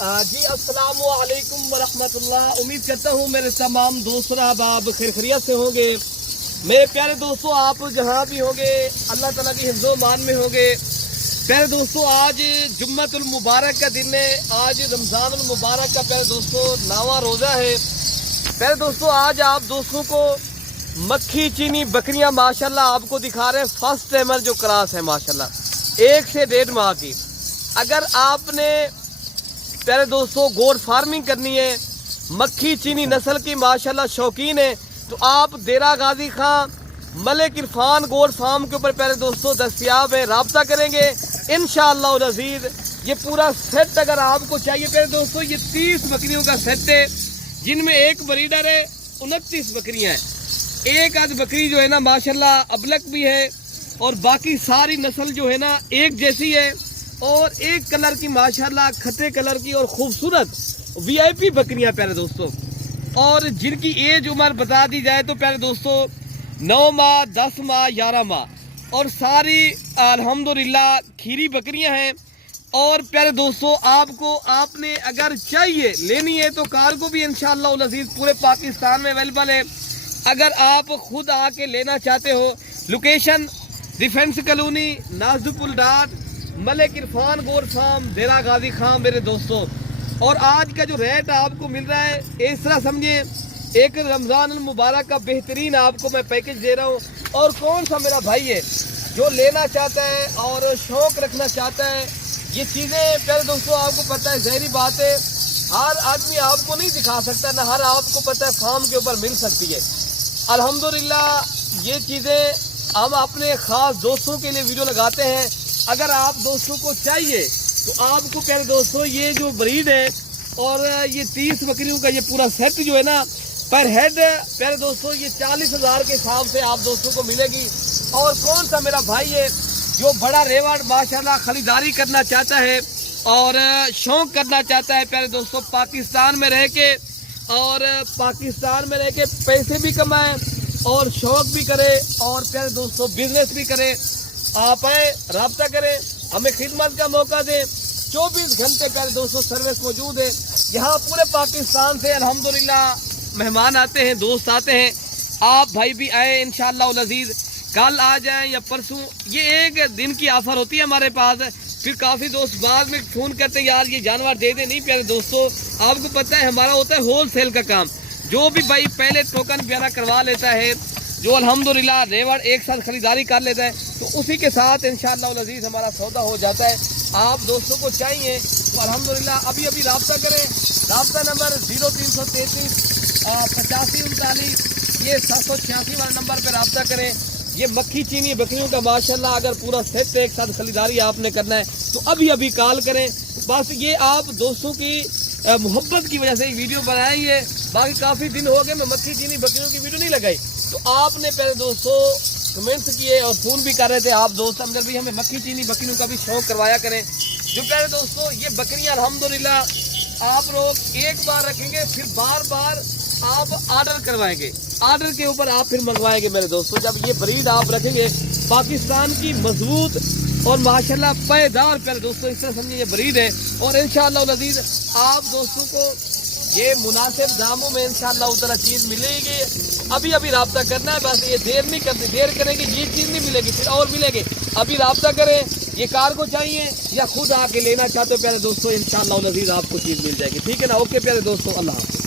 جی السلام علیکم ورحمۃ اللہ. امید کرتا ہوں میرے تمام دوست احباب خیریت سے ہوں گے. میرے پیارے دوستوں, آپ جہاں بھی ہوں گے اللہ تعالیٰ کی حفظ و امان میں ہوں گے. پیارے دوستوں, آج جمعۃ المبارک کا دن ہے. آج رمضان المبارک کا پیارے دوستوں 9واں روزہ ہے. پیارے دوستوں, آج آپ دوستوں کو مکھی چینی بکریاں ماشاءاللہ آپ کو دکھا رہے ہیں. فرسٹ ٹائمر جو کراس ہے ماشاءاللہ 1 سے 1.5 ماہ کی. اگر آپ نے پیارے دوستوں گوٹ فارمنگ کرنی ہے, مکھی چینی نسل کی ماشاءاللہ شوقین ہے, تو آپ دیرہ غازی خان ملک عرفان گوٹ فارم کے اوپر پیارے دوستوں دستیاب ہے. رابطہ کریں گے انشاءاللہ العزیز. یہ پورا سیٹ اگر آپ کو چاہیے پیارے دوستوں, یہ 30 بکریوں کا سیٹ ہے, جن میں ایک بریڈر ہے, 29 بکریاں ہیں. ایک آدھ بکری جو ہے نا ماشاءاللہ ابلک بھی ہے, اور باقی ساری نسل جو ہے نا ایک جیسی ہے, اور ایک کلر کی ماشاءاللہ کھٹے کلر کی اور خوبصورت وی آئی پی بکریاں پیارے دوستوں. اور جن کی ایج عمر بتا دی جائے تو پیارے دوستوں 9 ماہ 10 ماہ 11 ماہ, اور ساری الحمدللہ کھیری بکریاں ہیں. اور پیارے دوستوں آپ نے اگر چاہیے لینی ہے تو کارگو بھی انشاءاللہ العزیز پورے پاکستان میں اویلیبل ہے. اگر آپ خود آ کے لینا چاہتے ہو, لوکیشن ڈیفنس کالونی, نازو پل ڈاٹ, ملک عرفان گوٹ فارم, دیرہ غازی خان میرے دوستوں. اور آج کا جو ریٹ آپ کو مل رہا ہے اس طرح سمجھیں, ایک رمضان المبارک کا بہترین آپ کو میں پیکج دے رہا ہوں. اور کون سا میرا بھائی ہے جو لینا چاہتا ہے اور شوق رکھنا چاہتا ہے, یہ چیزیں پیارے دوستوں آپ کو پتہ ہے ظاہری بات ہے ہر آدمی آپ کو نہیں دکھا سکتا, نہ ہر آپ کو پتہ ہے فارم کے اوپر مل سکتی ہے. الحمدللہ یہ چیزیں ہم اپنے خاص دوستوں کے لیے ویڈیو لگاتے ہیں. اگر آپ دوستوں کو چاہیے تو آپ کو پیارے دوستوں یہ جو بریڈ ہے اور یہ 30 بکریوں کا یہ پورا سیٹ جو ہے نا پر ہیڈ پیارے دوستوں یہ 40,000 کے حساب سے آپ دوستوں کو ملے گی. اور کون سا میرا بھائی ہے جو بڑا ریوڑ ماشاءاللہ خریداری کرنا چاہتا ہے اور شوق کرنا چاہتا ہے پیارے دوستوں, پاکستان میں رہ کے اور پاکستان میں رہ کے پیسے بھی کمائیں اور شوق بھی کرے اور پیارے دوستوں بزنس بھی کرے, آپ آئیں, رابطہ کریں, ہمیں خدمت کا موقع دیں. 24 گھنٹے پیارے دوستوں سروس موجود ہے. یہاں پورے پاکستان سے الحمدللہ مہمان آتے ہیں, دوست آتے ہیں. آپ بھائی بھی آئیں انشاءاللہ العزیز, کل آ جائیں یا پرسوں. یہ ایک دن کی آفر ہوتی ہے ہمارے پاس. پھر کافی دوست بعد میں فون کرتے ہیں یار یہ جانور دے دیں. نہیں پیارے دوستوں, آپ کو پتہ ہے ہمارا ہوتا ہے ہول سیل کا کام. جو بھی بھائی پہلے ٹوکن پیارا کروا لیتا ہے, جو الحمدللہ ریوڑ ایک ساتھ خریداری کر لیتا ہے, تو اسی کے ساتھ انشاءاللہ العزیز ہمارا سودا ہو جاتا ہے. آپ دوستوں کو چاہیے تو الحمدللہ ابھی رابطہ کریں. رابطہ نمبر 0333 8539, یہ 786 والے نمبر پہ رابطہ کریں. یہ مکھی چینی بکریوں کا ماشاءاللہ اگر پورا سیٹ ایک ساتھ خریداری آپ نے کرنا ہے تو ابھی کال کریں. بس یہ آپ دوستوں کی محبت کی وجہ سے ایک ویڈیو بنائی ہے. باقی کافی دن ہو گئے میں مکھی چینی بکریوں کی ویڈیو نہیں لگائی, تو آپ نے پہلے دوستوں کمنٹس کیے اور فون بھی کر رہے تھے آپ دوست اندر بھی ہمیں مکھی چینی بکریوں کا بھی شوق کروایا کریں. جو پیارے دوستوں یہ بکریاں الحمدللہ آپ لوگ ایک بار رکھیں گے پھر بار بار آپ آرڈر کروائیں گے, آرڈر کے اوپر آپ پھر منگوائیں گے میرے دوستوں. جب یہ بریڈ آپ رکھیں گے پاکستان کی مضبوط اور ماشاءاللہ پائیدار پیارے دوستوں اس طرح سمجھیں یہ بریڈ ہے, اور انشاءاللہ العزیز آپ دوستوں کو یہ مناسب داموں میں انشاءاللہ اتنا چیز ملے گی. ابھی رابطہ کرنا ہے, بس یہ دیر نہیں کرتے, دیر کریں گے یہ چیز نہیں ملے گی, پھر اور ملے گی. ابھی رابطہ کریں. یہ کار کو چاہیے یا خود آ کے لینا چاہتے ہو پیارے دوستوں, انشاءاللہ العزیز آپ کو چیز مل جائے گی. ٹھیک ہے نا, اوکے پیارے دوستوں, اللہ حافظ.